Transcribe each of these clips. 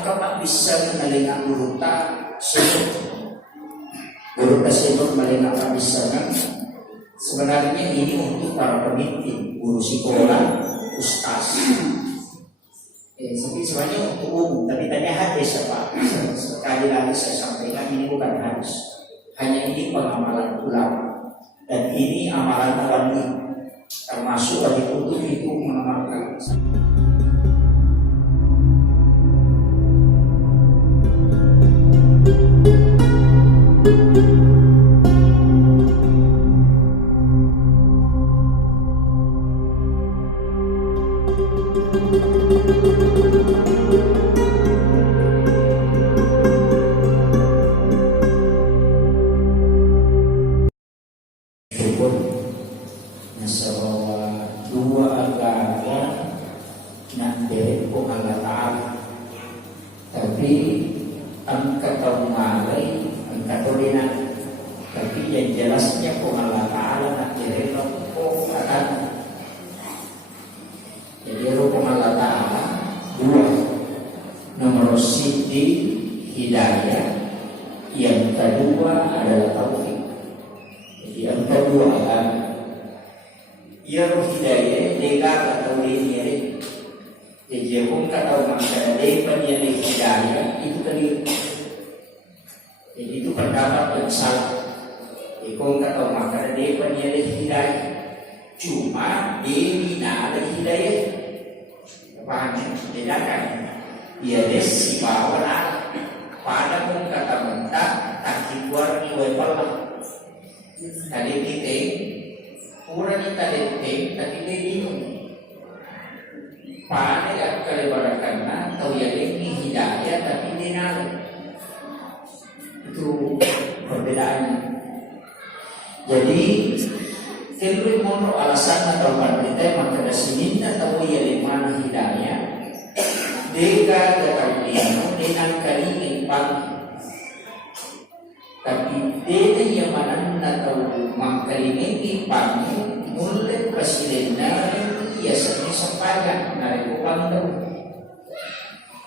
angka bisa menalingan buruta sibuk. Buruta sibuk menalingan bisa kan. Sebenarnya ini untuk para pemimpin, guru sekolah, ustaz. Tapi sebenarnya untuk umum. Tapi tanya hadis apa? Sekali lagi saya sampaikan ini bukan hadis. Hanya ini pengamalan ulama. Dan ini amalan wali. Termasuk wali kutub itu mengamalkan.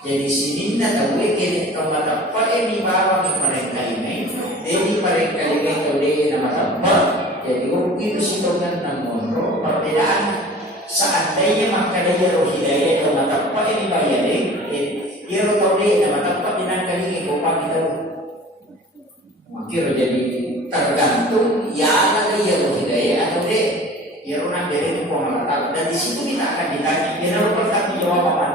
Jadi sini tahu kini kalau dapat ini bawa mereka ini tahu dia nama dapat. Jadi itu situkan namun perbedaan seandainya maka dia roh hidayah kalau dapat ini bayar dia tahu dia nama dapat dengan kali kopang itu makir jadi tergantung ya ada dia roh hidayah atau dia orang dari itu pengalaman dan di situ kita akan ditanya dia bertanggung jawab apa.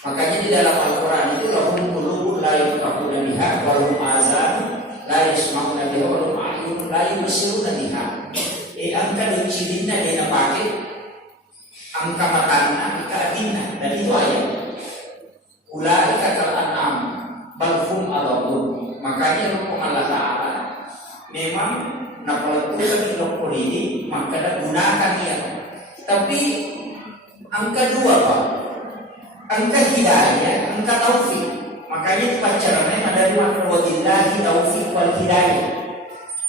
Makanya di dalam Al-Quran itu lahum qulubun la yafqahuna biha wa lahum azan la yasma'una biha wa lahum a'yunun la yubsiruna biha. Angka dicidina dia pakai angka matana kita adina dan itu ayat. Ulaika kal an'am bal hum adallun. Makanya hukum Allah Ta'ala memang napalakukan ilmu ini maka gunakan dia. Tapi angka dua Pak. Angka hidayah, angka taufik. Makanya pacarannya ada dua wajillahi taufik wal hidayah.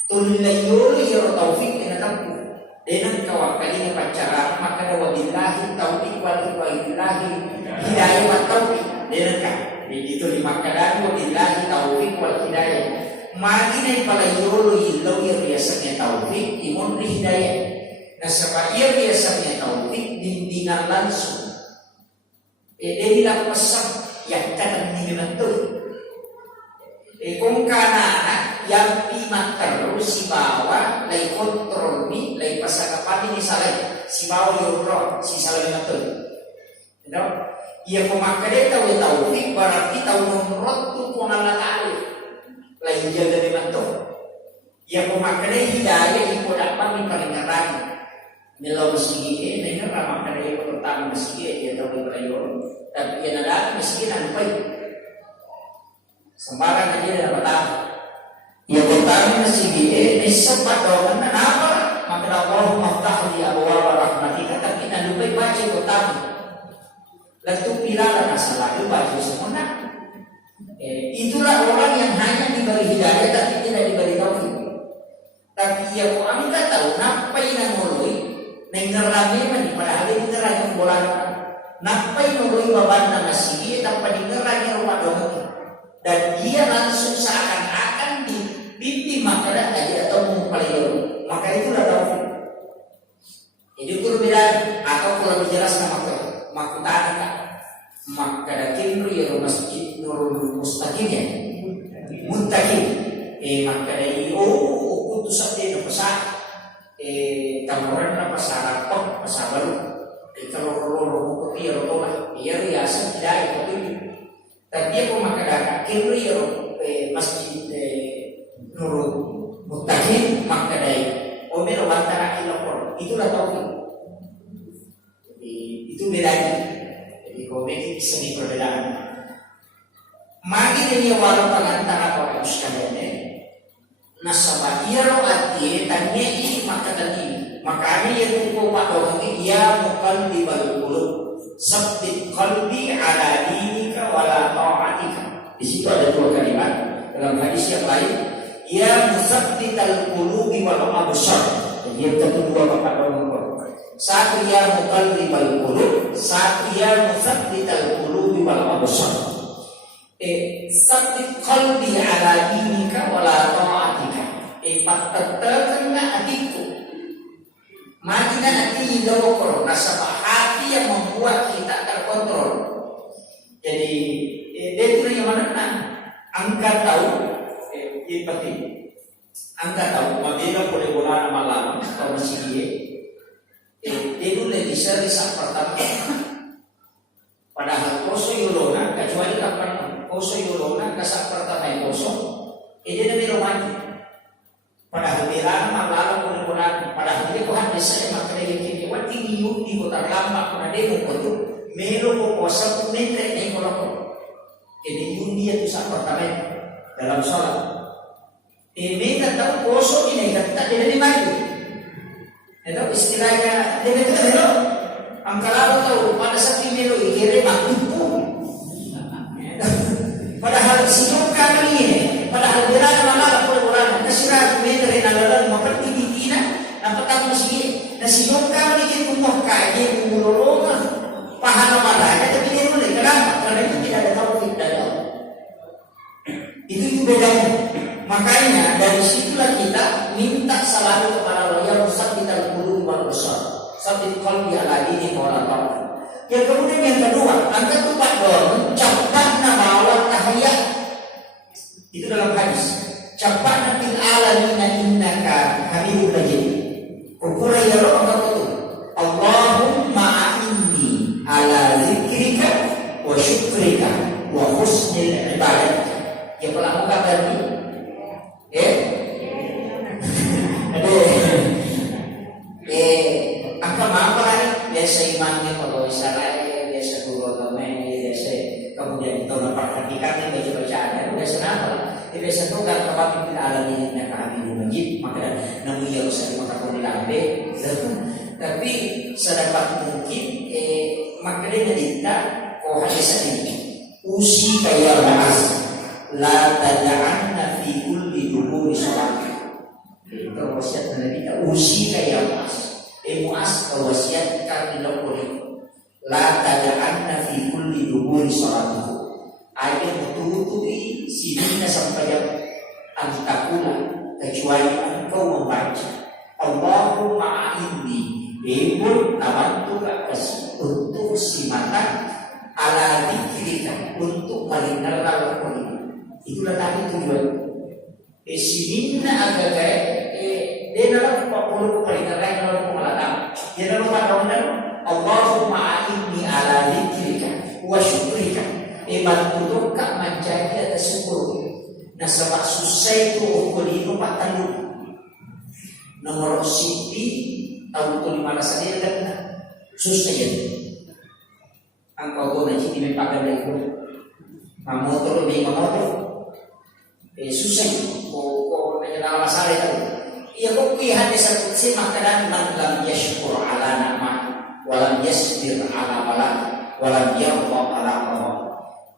Tulayul ya taufik yang tahu. Dengan kawakalinya pacaran maka ada wajillahi taufik wal hidayah wal taufik. Dengan kan itu lima keadaan wajillahi taufik wal hidayah. Magina palayul ilau ya biasanya taufik imun hidayah. Nah sebab ia biasanya taufik bimbingan langsung. Inilah pesan yang akan dibentuk. Kung kana yang pimat terus si bawa lay kontrol ni lay pasagapan ini salah si bawa yuro si salah betul. Tahu? Ia pemakaian tahu taufik berarti tahu nomor tu kung tahu lay jaga dibentuk. Ia pemakaian hidayah ikut dapat di peringatan. Nilaw sige na ramang kanay pertama sige ya tahu berayon tapi yang ada miskin sampai sembarang aja dapat tahu ya pertama sige sempat doang kenapa maka Allah maftah di abwab rahmatika tapi nak lupa baca pertama lalu pilih masalah itu baca semua itulah orang yang hanya diberi hidayah tapi tidak diberi taufik tapi ya orang tak tahu apa yang mulai nengerame man padahal ini nerang bola napai nului baban na sige tanpa dinera itulah taufik. Jadi perbedaan atau kalau dijelaskan makutana maka kimru ya masjid Nurul Mustaqim ya muntaqim maka dari untuk sate na pasar tamuran na pasar apa pasar baru kalau loro kopi ya rotola ya riasa tidak itu tapi aku maka kimru ya masjid Nurul Mustaqim maka dari omero bantara kilopor itulah taufik. Jadi itu bedanya. Jadi komedi bisa diperbedaan. Magi dia walau pengantara orang sekalian nasabah ia roati tanya ini maka tadi makanya ia tumpul pada orang ia bukan di balul sabit qalbi ala dinika wala ta'atika. Di situ ada dua kalimat dalam hadis yang lain. Ya musabbital qulubi wal absar. Jadi yang kedua pada orang satu ya muqallibal qulub, satu ya musabbital qulubi wal absar. Sabbit qalbi ala dinika wala ta'atika. Patatkan hatiku. Makina hati dokor nasabah hati yang membuat kita terkontrol. Jadi dia itu yang mana? Angkat tahu penting. Angka tahu, mabila boleh bola malam atau masih dia. Dia dulu bisa risak pertama. Padahal koso yulona, kecuali kapan koso yulona kasak pertama yang koso, dia lebih romantis. Padahal bila malam boleh bola, padahal dia Tuhan bisa maka dia kini waktu minggu di kota lama karena dia mau melo ko kosa ko metre ni kolok. Jadi dunia itu sak pertama dalam sholat. Mereka tahu kosong ini tak ada di maju. Itu istilahnya dia kata melo. Angkala tahu pada saat melo ikire makupu. Padahal siung kami ini, padahal berada malam pura-pura kasirah meter nalalan makan tibi-tina, nampak kamu masih na siung kami ini kumuh kaya murolonga pahana malaya tapi dia boleh kenapa? Karena itu tidak ada taufik dari Allah. Itu bedanya. Makanya dari situlah kita minta selalu kepada Allah yang sabbital qulubi wal absar. Sabbit qalbi ala dini wala ta'at. Yang kemudian yang kedua, angkat tupak dorong, cabana bawa tahiyat. Itu dalam hadis. Cabana fil alamina innaka hamidul majid. Ukura ya roh angkat itu. Allahumma a'inni ala zikrika wa syukrika wa husnil ibadah. Yang pernah muka tadi. Angka apa nih? Biasa imannya kalau Israel, biasa guru agama, biasa kemudian itu memperhatikan yang baca-bacaan, biasa apa? Biasa tuh kan kalau pimpin alam ini yang kami majid, maka namun ya usah dimakan lambe. Tapi sedapat mungkin, maka dia tidak kau hadis ini usi kayak bahas la tada'anna fi kulli duburi sholat. Itu wasiat Nabi kita usi kayak mas. Muas wasiat kami boleh. La tada'anna fi kulli duburi sholat. Ayat betul-betul sini sampai yang antakula kecuali engkau membaca Allahumma a'inni bebul nabantu kasih untuk si mata ala dikrika untuk mengenal Allah. Itulah tadi tujuan. Sininna agak dia dalam 40 peringatan dalam pengelatan. Dia dalam padanan Allahumma a'inni ala dzikrika wa syukrika. Bantu kak menjadi atas syukur. Nah sebab susah itu ukulinu patalu. Nomor sipi tahu tu lima rasa dia kan susah ya. Angkau tu nanti dimempakan dari itu. Motor lebih motor. Susah. Kau menyerang masalah itu. Ia kau lihat di satu sisi makanan man lam yashkur ala nama, walam yasbir ala bala, walam yarda ala Allah.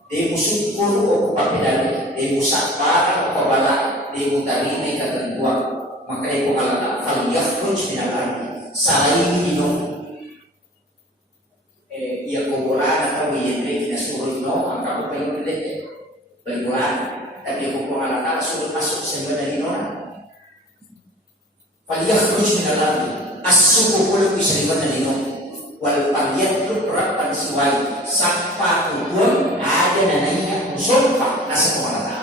Dia bersyukur kepada bidang, dia bersabar kepada bala, dia bertarine ketentuan. Maka dia berkata, "Fal yakhruj min al-ardi." Saling minum. Ia kuburan atau ia kita suruh no, angka upaya beli berbulan. Tapi hukum Allah suruh masuk sebenarnya di mana? Falyakhruj min al-ardi. As-suku kulo isriban na nino. Wal palyatlub rapan siway. Sakpa udon ada na naiya musumpa nasa kumalata.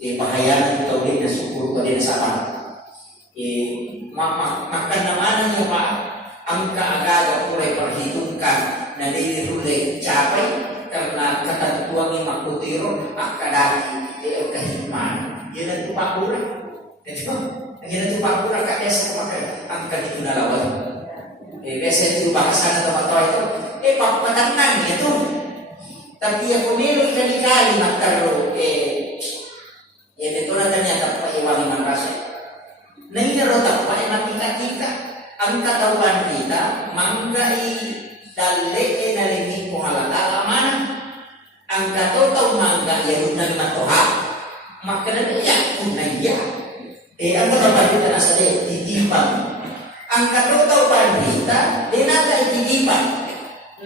Bahayanan ito din na sukur ko din sa apa. Makan naman niya pa ang kaagaga kulay perhitungkan na nilirulay capay karena ketentuan yang makutiro akadaki kehidupan. Yan ang tupakuran. Ito, yan ang tupakuran kakesa kumakai angka itu nalawan. Biasa itu bahasan teman-teman itu. Papatangan itu. Tapi yang pemilu kali-kali magkaro yan ito na ternyata paiwangi makasih. Nangiro tapay matika-tika ang katawan kita manggai dalle nalini ko halata aman ang katotaw mangga yun na matoha makana ya kunaya ang katawan na sa titipan ang katotaw pandita dinata titipan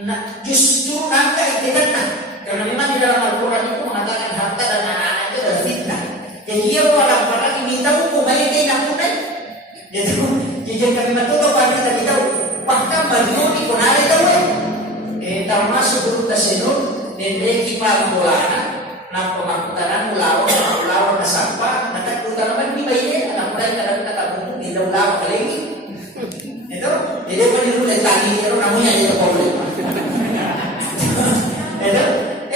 na justru nangga itinana karena memang di dalam Al-Quran itu mengatakan harta dan anak-anak itu adalah fitnah. Jadi dia orang-orang minta hukum baik dia nak punai. Jadi kami matuto pada kita tahu. Bahkan bagi kunari tahu. Termasuk guru tasenun dan mereka pangulana na pemakutaran ulaw na sampa natakutan naman di bayi anak mereka kadang katabung di ulaw kalegi. Itu jadi peniru dan tadi itu namanya itu problem.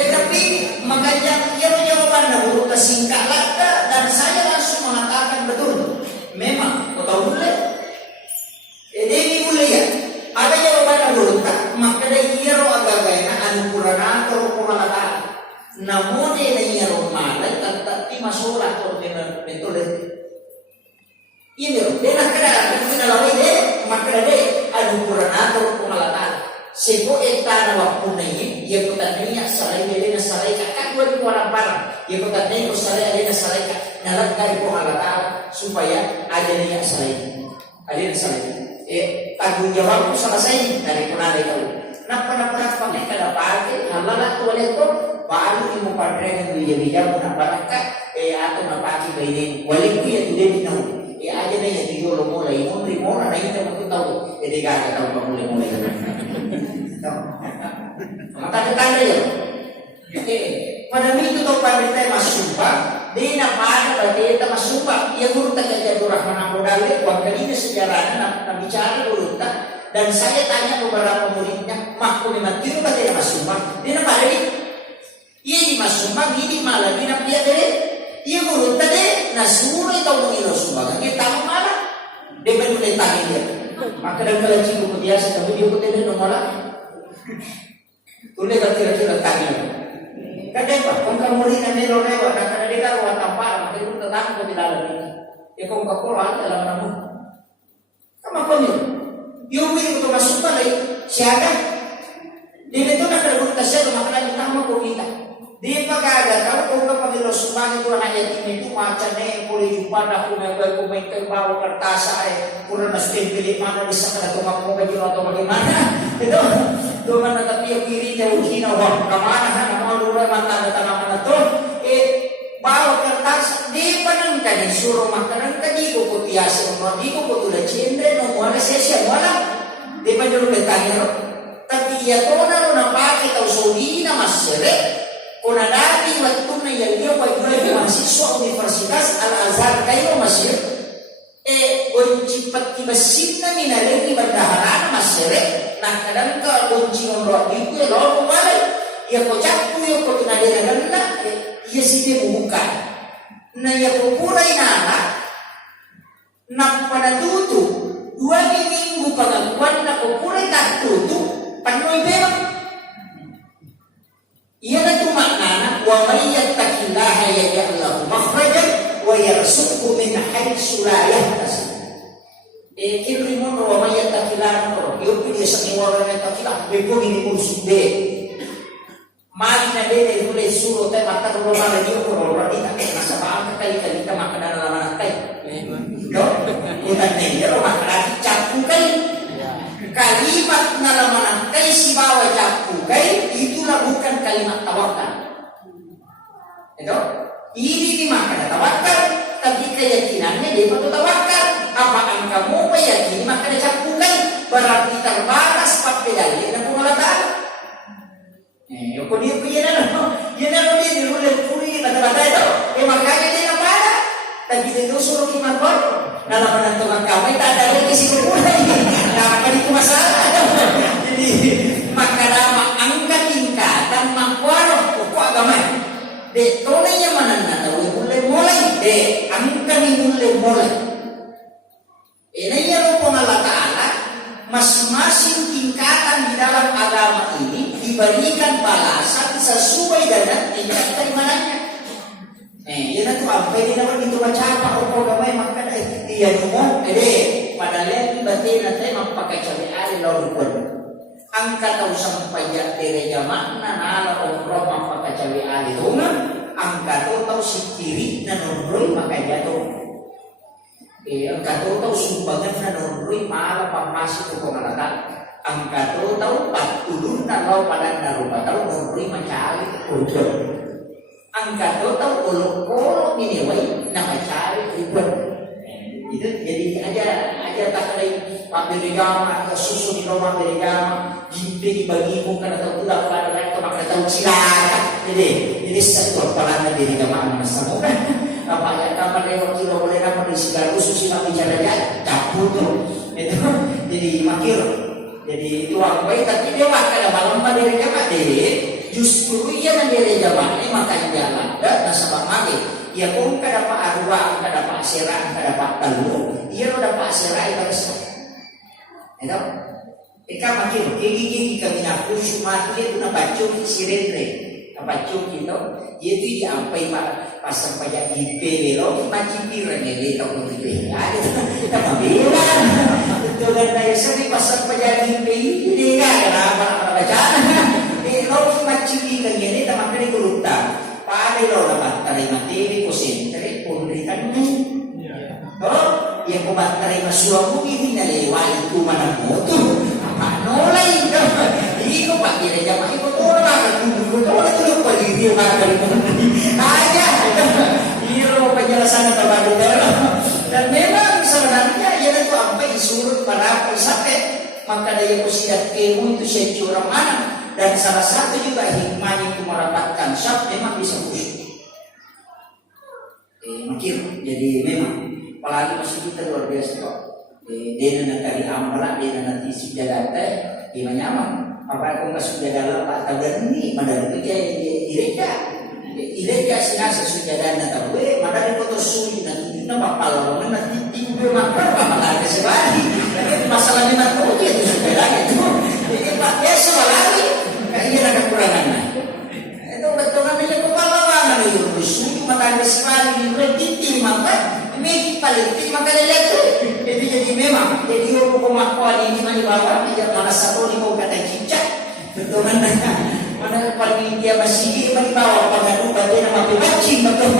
Tapi makanya ia menjawaban dahulu kesingkat laka dan saya langsung mengatakan betul. Memang betul boleh. Ini boleh ya. Ada jawaban dahulu tak. Maka dia hero agak-agaknya anu kurana atau kumalata. Namun dia hero malai tetapi masalah atau betul. Ini dia nak kena kita lawan dia maka dia anu kurana atau kumalata. Sebo eta na waktu nai, ia petaninya sarai dia na sarai kakak dua di orang barang. Ia petaninya sarai dia na sarai kakak nalat dari pengalatan supaya ada dia sarai, ada na sarai. Tanggung jawabku selesai dari penanda itu. Napa pakai kada pakai halala tualet tu baru imu padre yang dia muna baraka atau napaki bayi wali ku ya tidak dinahu. Aja na ya di dulu mulai na itu aku tahu. Jadi gak tahu mulai. Mata-mata ya. Pada minggu tu pada kita masukkan, dia nak pada kita masukkan. Ia guru tak jadi Rahman Abdullah. Waktu ini sejarahnya nak bicara guru tak. Dan saya tanya beberapa muridnya, makku memang tiru pada dia masukkan. Dia nak pada ini. Ia dimasukkan, ini malah dia nak dia deh. Ia guru tadi nasuruh itu mengilo sumbangan. Dia tahu mana? Dia betul tanya dia. Maka dalam kalau cikgu biasa, tapi dia betul dia nomor. Tulis kira-kira tanya. Kadang kung kamuli na nilo rewa na kanadika ruwa tampar, maka itu tetap ko dilalami. Kung kakuran dalam namun. Kama ko niyo. Yung ko to masukan ay siyaga. Dili to na kalabunta siya, maka tama ko kita. Di pagkagataw kung kapag ilosuman ito na yatim ito, macan na yung puli yung pada kung may bawa kartasa ay pura na stempili mana bisa ka na tumakbo kayo atau bagaimana. Ito, doon na tapi yung kiri niya hinawag kamana ha, na mga lura mata na tanaman na to. Bawa kartasa, di pa nang kani suro makanan ka, di ko putiyasi mo, di ko putula chendre, no mo na siya, wala. Di pa nyo betanya ro. Tapi ya to na ro napaki tau solina masere. Kuna dati waktu na yaliyo kwa yule mahasiswa Universitas Al-Azhar kayo Mesir goncipat tibasin na minaleng ibadaharan masere na kadang ka gonci ngomro itu lo kumare ya ko jakku yo ko tinadera na ya sine buka na ya ko puray na panatutu 2 minggu pagakuan na ko puray tatutu panoy bema. Ia na tumakna wa may yattaqillaha yaj'al lahu makhrajan wa yarzuqhu min haythu la yahtasib. Kini mo wa may yattaqillaha ko yo pili sa kiwala na takila be ko ni mo sube. Mali na dele mule suro tay mata ko mala di ko ro di ta na sa ba ka kali ka makana na naman tay. No? Utan ni ro makana capu kali. Kalimat na laman kay si bawa capu kay itulah bukan kalimat tawakal. Itu ini dimakan tawakal tapi keyakinannya dia patut tawakal. Apa kamu meyakini maka dicampurkan berarti terbatas pakai dalil dan Allah Taala. Kau dia punya dia dirulen puri kata-kata itu. Makanya dia apa ada? Tapi dia suruh kimakor. Dalam menentukan kamu tak ada lagi simpulan. Nah, kan itu masalah. Jadi maka nama angkat tingkatan makwaro pokok agama. De tolenya mana tahu mulai de angkat mulai. Ini yang Allah Taala masing-masing tingkatan di dalam agama ini diberikan balasan sesuai dengan tingkat keimanannya. Yan itu apa ini naman itu macapa o agama maka dia ngomong padahal ibati natin magpakaisabi-ari law ko. Ang katausang payat dire jamak na nala o roma magpakaisabi-ari tunga ang kataw si kiri na nunroy makayato. Ang kataw sumbangan na nunroy maala pamasi ko pangalatan. Ang kataw patulun na law palan na rupataw nunroy macari ujo. Ang kataw ulok-ulok iniway na macari ribet. Itu jadi aja tak ada Pak Berigama atau susu di rumah Berigama jimpi bagimu karena tahu tidak pada lain kau makan tahu silakan jadi satu kepala Berigama masa muda apa yang kamar lewat kilo boleh nama di segala susu nak bicara aja cabut tuh itu jadi makir jadi tuang baik tapi dia makan malam pada Berigama justru ia menjadi Berigama ini makanya jalan dan nasabah mati. Ya kung kada pa arwa, kada pa sira, kada pa talu, iya ro da pa sira ibaras. Ito. Ika makin gigi kami na push mati itu na bacok sirendre. Na bacok itu, itu diampai pasang pajak di PWLO, macam pira ngeli kau itu. Ada kita pambilan. Itu kan saya sering pasang pajak di PWLO, ini kan apa bacaan. Lo macam ini ngeli teman kali kurupta. Pada lo dapat terima TV konsentrasi pemberikan ini. Oh, yang kubat terima suamu ini nalewai itu mana motor. Apa nolai itu? Ini kau pakai jamaah itu orang orang itu pergi dia makan dari aja. Ini lo penjelasan terbaru dan memang sebenarnya ia itu apa isurut para pesate maka daya usia kemu itu securang mana. Dan salah satu juga hikmah itu merapatkan syaf memang bisa khusyuk. Makin jadi memang apalagi masih kita luar biasa kok. Dia nanti amalan, dia nanti sudah datang, dia nyaman. Apa aku nggak sudah dalam tak tahu ini, mana itu ileja sinasa sudah datang tahu. Mana itu tuh sulit nanti kita bakal nanti tinggal makan malah ada sebalik. Masalahnya nanti itu sudah lagi tu. Jadi pakai lagi. Kayaknya ada kekurangannya. Itu betul namanya kepala itu sulit mata sekali berhenti maka ini paling maka lihat tu. Jadi memang jadi hukum akal ini mana bawa dia mana satu ni kau kata cicak betul mana paling dia masih mana bawa pengaruh bagian nama pemacing betul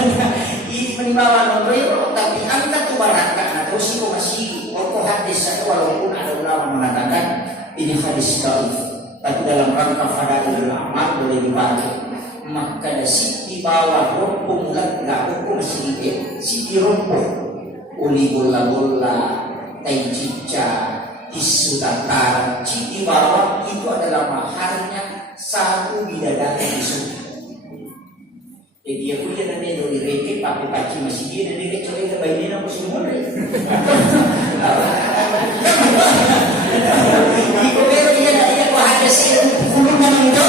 ini mana bawa nombor tapi angkat tu barang atau si kau masih kau hadis atau walaupun ada ulama mengatakan ini hadis dhaif. Tapi dalam rangka fadailul amal boleh dipakai. Maka si bawah rokok mulat nggak rokok sedikit, si rokok uli bola tai cica, tisu tatar, si bawah itu adalah maharnya satu bidadari di surga. Jadi aku lihat nanti dari reke pakai paci masih dia dari kecuali kebayian aku semua deh. Ibu dia ada sih gulungan itu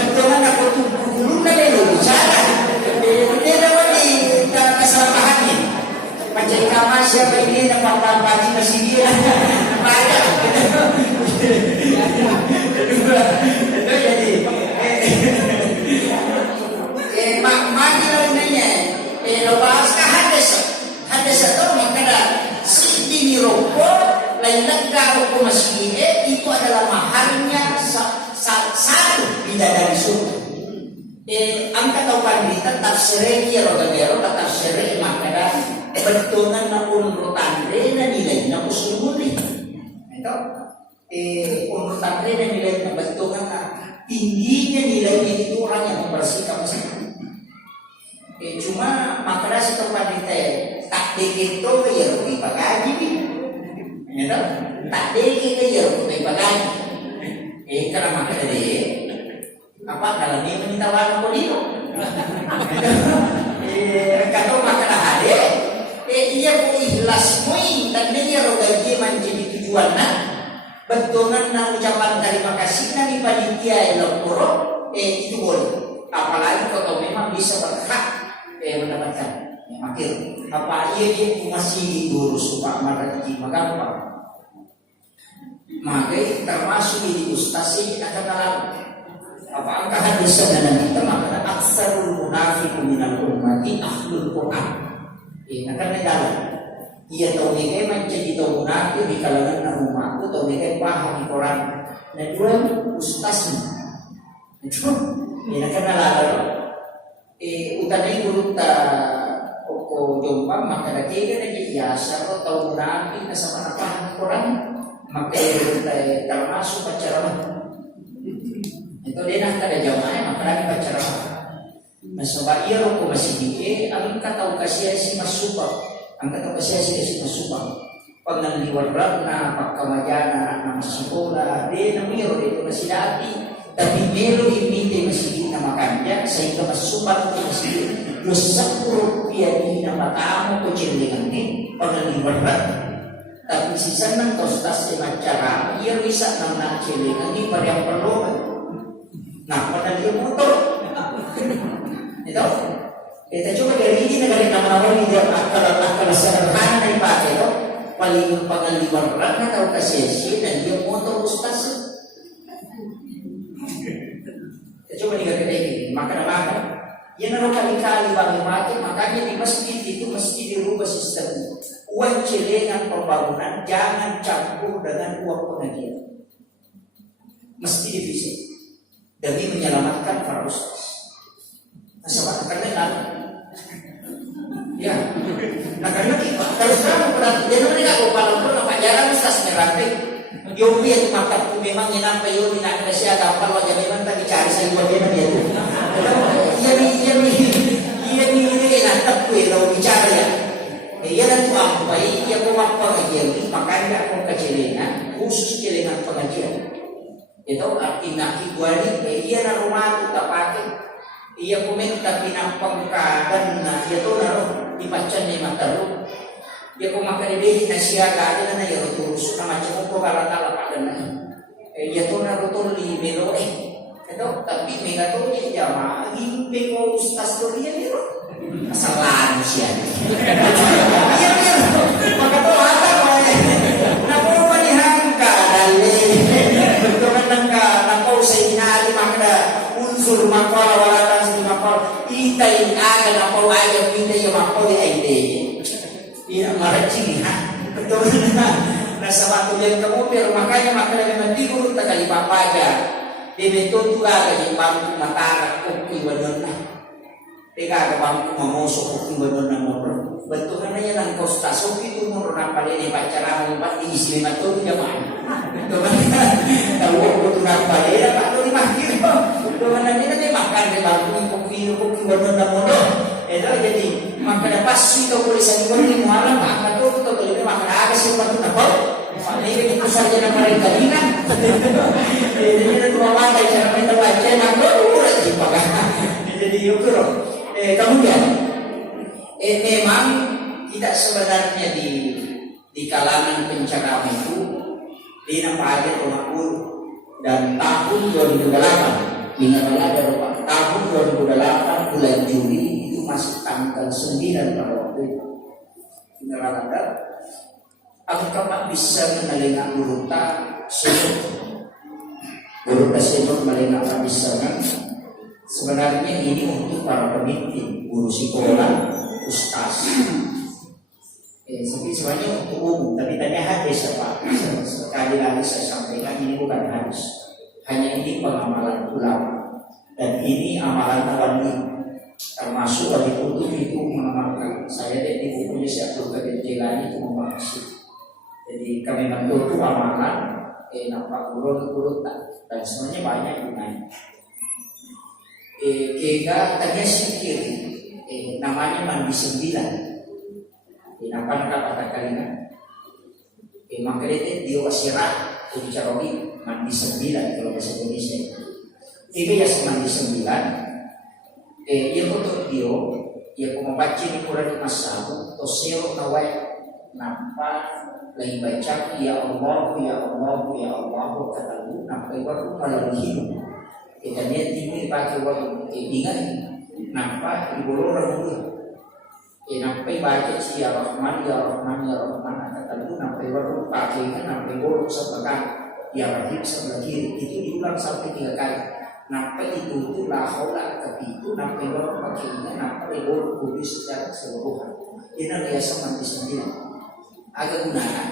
betulan aku tuh gulungan itu bicara dia dapat di kesalahan ini macam kamar siapa ini dapat paci masih dia banyak itu jadi maki lainnya lo bahas ke hadis itu makanya si dini rokok lain lega rokok masih itu adalah maharnya satu bidadari surga. Angka tahukan kita tafsirnya ya roda tafsirnya makanya bertungan na unutan rena nilainya usulmuni. Itu unutan rena nilainya bertungan na tingginya nilainya itu orang yang membersihkan masalah. Cuma makanya setelah kita dikit to ya rugi pagaji ya toh tak dikit ya rugi pagaji karena maka dari apa dalam ini menintawan polio kata maka ada iya pun ikhlas muin dan dia rogaji menjadi tujuan bentungan na ucapan terima kasih nabi panitia elokuro itu boleh apalagi kalau memang bisa berhak mendapatkan makil apa iya dia masih diurus pak marati maka apa maka termasuk di ustaz ini akan dalam apa angka hadis dan kita maka aksarul munafiqun minal ummati ahlul Quran karena dalam ia tahu ni menjadi tahu munafik di kalangan umat itu tahu ni paham Quran dan dua ustaz itu ini karena lalu utanai guru ta oko jompang maka dah kira dah biasa kau tahu munafik sama paham Quran maka termasuk pacaran itu dia nak ada jamaah maka lagi pacaran masuk ia rokok masih dike angkat tahu kasih si masupa angkat tahu kasih si masupa penganliwat rana pakamajana nama sekolah dia namiro itu masih dati tapi melo imite masih nama kanja sehingga masupa itu masih Rupiah di nama tamu kecil dengan ini penganliwat rana tapi sisa nang kostas cara ia bisa nang cilengan ini pada yang perlu nah pada dia motor itu kita coba dari ini negara nama-nama ini dia akal sederhana dari pak itu paling pengaliwan berat tahu kasih dan dia motor ustaz kita coba negara ini maka dia naruh kali-kali bagi mati makanya di masjid itu mesti dirubah sistem uang celengan pembangunan jangan campur dengan uang pengajian mesti divisi demi menyelamatkan para ustaz sebab karena ya nah karena kita terus terang berarti dia mereka kalau pun apa jalan ustaz ngerate yopi yang makan tu memang yang apa yo nak kasih agama wajah memang tak dicari saya buat dia dia iya ini nak tu lo bicara ya iya dan tu apa iya aku apa pengajian makanya aku kecelengan khusus celengan pengajian itu artinya kibuari iya na rumah tu tak pakai ia komenta pinampangkadan na ia to naro dipacan ni mataru ia ko makaribeli na siya kada na ia turus na macam ko kala-kala pada na ia to naro to libero itu tapi mega to dia jamaah himpe ko ustaz to dia biro kesalahan siya iya maka to ada na ko manihangka dali betul nangka nangko sa inali makda unsur makala wala kita ini ada apa aja kita yang apa dia ide ini maracing betul nah sama tu yang kemudian makanya memang tidur tak kali apa aja dia betul tu ada di bangku mata kopi wadona tega ada bangku mamosok kopi wadona motor betul kan ya nang kosta sopi tu motor apa dia pacaran memang di isi betul dia mana betul kan tahu betul apa dia pak tu dimaki betul kan dia makan di bangku kopi wadona motor itu jadi makan pas itu boleh saya beri malam makan tu kita boleh makan ada siapa tu nak ini kita saja nak mereka ini kan jadi dua orang cara kita baca nak boleh dipakai jadi yukro kemudian memang tidak sebenarnya di kalangan penceramah itu di nama aja Romakul dan tahun 2008 ingatlah ada tahun 2008 bulan Juli itu masih tanggal 9 pada waktu itu ingatlah ada apakah bisa menelinga uruta sebut menelinga bisa kan sebenarnya ini untuk para pemimpin guru sekolah ustaz sebenarnya untuk umum tapi tanya hadis apa sekali lagi saya sampaikan ini bukan hadis hanya ini pengamalan ulama dan ini amalan wali termasuk wali kutub itu mengamalkan saya dari bukunya Syekh Abdul Qadir Jailani itu membahas jadi kami membantu amalan nampak urut dan sebenarnya banyak gunanya kita tanya sikit namanya mandi 9 Inapan dapat kalian. Makanya dia asirah bicara mandi 9 kalau bahasa Indonesia. Tiga ya mandi 9. Ia untuk dia, ia membaca di Quran masalah, tosero nawai nampak lagi baca ya Allah ya Allah ya Allah kata lu nampak waktu malam hidup. Kita niat ini pakai waktu ingat nampak di bolong dulu. Nampak baca si ya Rahman ya Rahman ya Rahman kata lu nampak waktu pakai kan nampak bolong sebelah ya Rahim sebelah kiri itu diulang sampai 3 kali. Nampak itu la haula tapi itu nampak waktu pakai ini nampak bolong kubis secara keseluruhan. Ini biasa mandi 9. Agak gunakan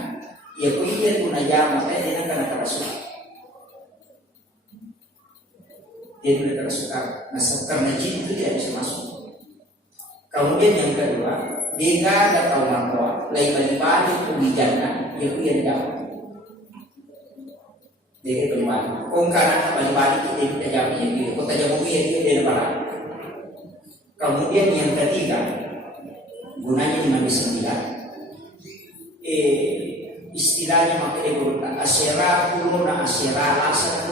ya kuian guna jam makanya dia akan kerasukan dia boleh kerasukan. Nah karena jin itu dia bisa masuk. Kemudian yang kedua dia ada kaum makwa lain balik pemijana ya kuian jam dia balik kong karena balik dia tidak jam ini kota jamu dia dia lebaran. Kemudian yang ketiga gunanya di mandi 9 istilahnya makanya berulang asyara puluh na asyara asal